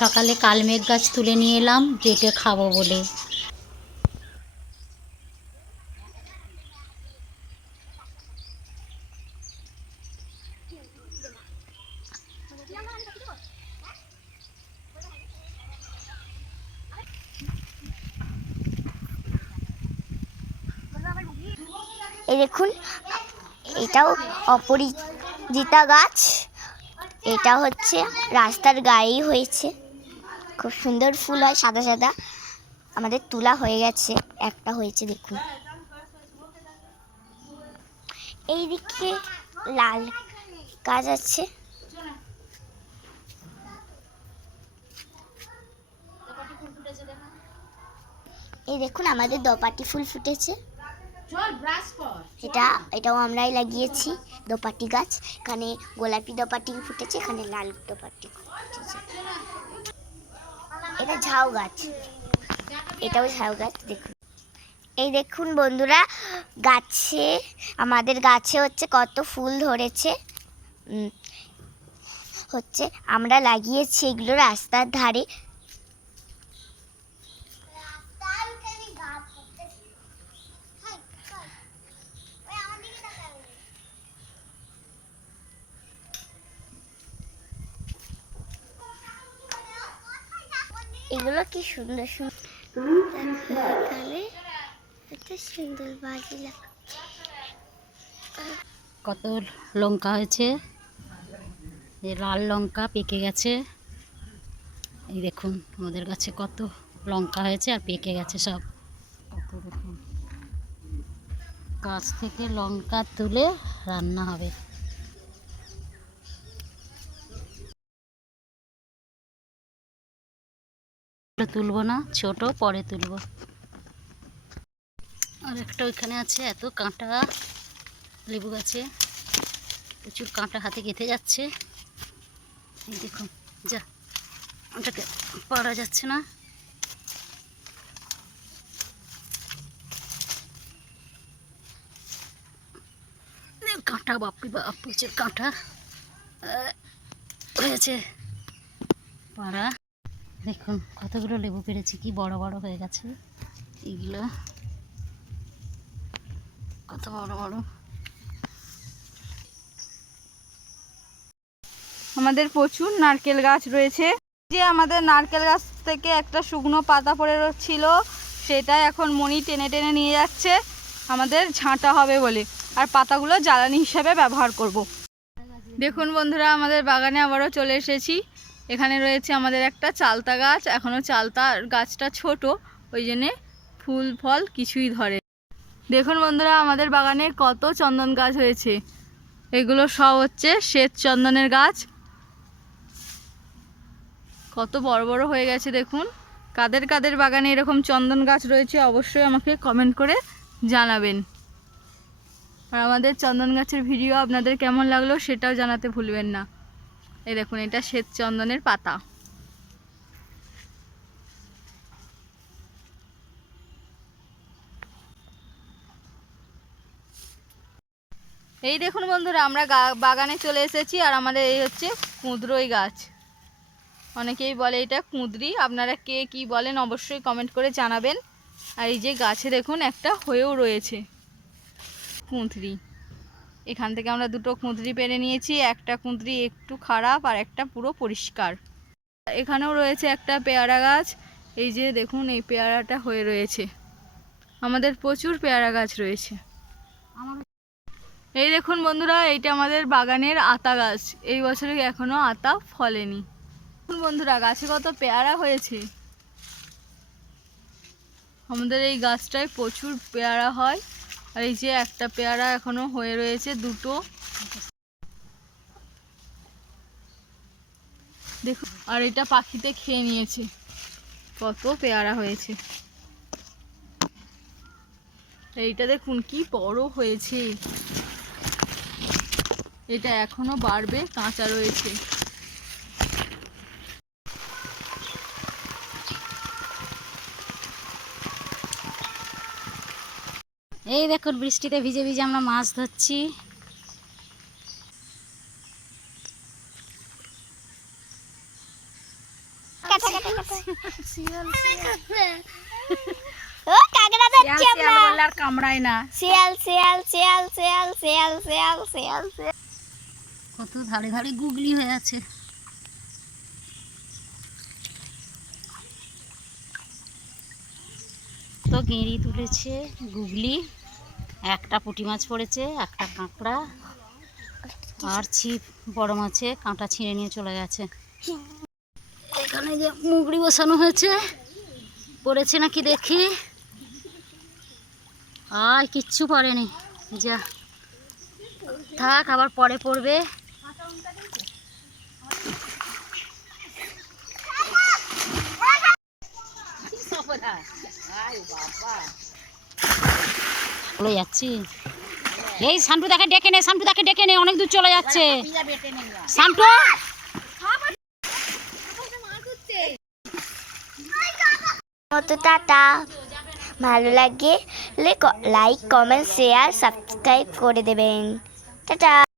সকালে কালমেঘ গাছ তুলে নিয়ে এলাম বেটে খাবো বলে। এই দেখুন, এটাও অপরাজিতা গাছ। এটা হচ্ছে রাস্তার গায়েই হয়েছে, খুব সুন্দর ফুল হয়, সাদা সাদা। আমাদের তোলা হয়ে গেছে, একটা হয়েছে দেখুন। এই দিকে লাল গাছ আছে। এই দেখুন আমাদের দোপাটি ফুল ফুটেছে। এটাও আমরাই লাগিয়েছি, দোপাটি গাছ। এখানে গোলাপি দোপাটি ফুটেছে, এখানে লাল দোপাটি ফুটেছে। এটা ঝাউ গাছ, এটাও ঝাউ গাছ। দেখুন, এই দেখুন বন্ধুরা, আমাদের গাছে হচ্ছে কত ফুল ধরেছে। হচ্ছে আমরা লাগিয়েছি এগুলো রাস্তার ধারে। এগুলো কি সুন্দর সুন্দর, এত সুন্দর বাজি লাগছে। কত লঙ্কা হয়েছে, এই লাল লঙ্কা পেকে গেছে। এই দেখুন আমাদের গাছে কত লঙ্কা হয়েছে আর পেকে গেছে সব। কত দেখুন, গাছ থেকে লঙ্কা তুলে রান্না হবে। তুলবো না, ছোট, পরে তুলবো। আর একটা ওইখানে আছে, এত কাঁটা লেবু গাছে, প্রচুর কাঁটা হাতে গেঁথে যাচ্ছে। এই দেখুন, যা ওটাকে পারা যাচ্ছে না। কাঁটা, বাপি বাপ, প্রচুর কাঁটা হয়েছে পাড়া। দেখুন কতগুলো লেবু পেরেছি, কি বড় বড় হয়ে গেছে এইগুলো, কত বড় বড়। আমাদের প্রচুর নারকেল গাছ রয়েছে। যে আমাদের নারকেল গাছ থেকে একটা শুকনো পাতা পড়ে ছিল, সেটা এখন মণি টেনে টেনে নিয়ে যাচ্ছে আমাদের ঝাঁটা হবে বলে, আর পাতাগুলো জ্বালানি হিসাবে ব্যবহার করব। দেখুন বন্ধুরা, আমাদের বাগানে আবারও চলে এসেছি। এখানে রয়েছে আমাদের একটা চালতা গাছ। এখনও চালতা গাছটা ছোট, ওই জন্যে ফুল ফল কিছুই ধরে। দেখুন বন্ধুরা, আমাদের বাগানে কত চন্দন গাছ হয়েছে। এগুলো সব হচ্ছে শ্বেত চন্দনের গাছ, কত বড় বড় হয়ে গেছে দেখুন। কাদের কাদের বাগানে এরকম চন্দন গাছ রয়েছে অবশ্যই আমাকে কমেন্ট করে জানাবেন। আর আমাদের চন্দন গাছের ভিডিও আপনাদের কেমন লাগলো সেটাও জানাতে ভুলবেন না। এই দেখুন, এটা শ্বেত চন্দনের পাতা। এই দেখুন বন্ধুরা, আমরা বাগানে চলে এসেছি, আর আমাদের এই হচ্ছে কুঁদরই গাছ। অনেকেই বলে এটা কুঁদরি, আপনারা কে কি বলেন অবশ্যই কমেন্ট করে জানাবেন। আর এই যে গাছে দেখুন একটা হয়েও রয়েছে কুঁদরি। এখান থেকে আমরা দুটো কুঁদরি পেরে নিয়েছি, একটা কুঁদরি একটু খারাপ আর একটা পুরো পরিষ্কার। এখানেও রয়েছে একটা পেয়ারা গাছ, এই যে দেখুন এই পেয়ারাটা হয়ে রয়েছে। আমাদের প্রচুর পেয়ারা গাছ রয়েছে। এই দেখুন বন্ধুরা, এইটা আমাদের বাগানের আতা গাছ। এই বছরে এখনো আতা ফলেনি। বন্ধুরা, গাছে কত পেয়ারা হয়েছে। আমাদের এই গাছটায় প্রচুর পেয়ারা হয়। আর এই যে একটা পেয়ারা এখনো হয়ে রয়েছে, দুটো দেখুন। আর এটা পাখিতে খেয়ে নিয়েছে, কত পেয়ারা হয়েছে। এইটা দেখুন কি বড় হয়েছে, এটা এখনো বাড়বে, কাঁচা রয়েছে। এই দেখুন, বৃষ্টিতে ভিজে ভিজে আমরা মাছ ধরছি। ও কাকড়া ধরছি আমরা। আর কামড়ায় না। শিয়াল শিয়াল শিয়াল শিয়াল শিয়াল শিয়াল শিয়াল শিয়াল। কত ধারে ধারে গুগলি হয়ে আছে। তো গেঁড়ি তুলেছে গুগলি, একটা পুঁটি মাছ পড়েছে, একটা কাঁকড়া আর ছিপ বড় মাছে কাঁটা ছিঁড়ে নিয়ে চলে গেছে। এখানে যে মুগড়ি বসানো হয়েছে, পড়েছে নাকি দেখি। আর কিচ্ছু পড়েনি, যা থাক, আবার পরে পড়বে। চলে যাচ্ছি। এই শান্টু তাকে ডেকে নে, শান্টু তাকে ডেকে নে, অনেক দূর চলে যাচ্ছে শান্টু। মতো টাটা। ভালো লাগে লাইক কমেন্ট শেয়ার সাবস্ক্রাইব করে দেবেন। টাটা।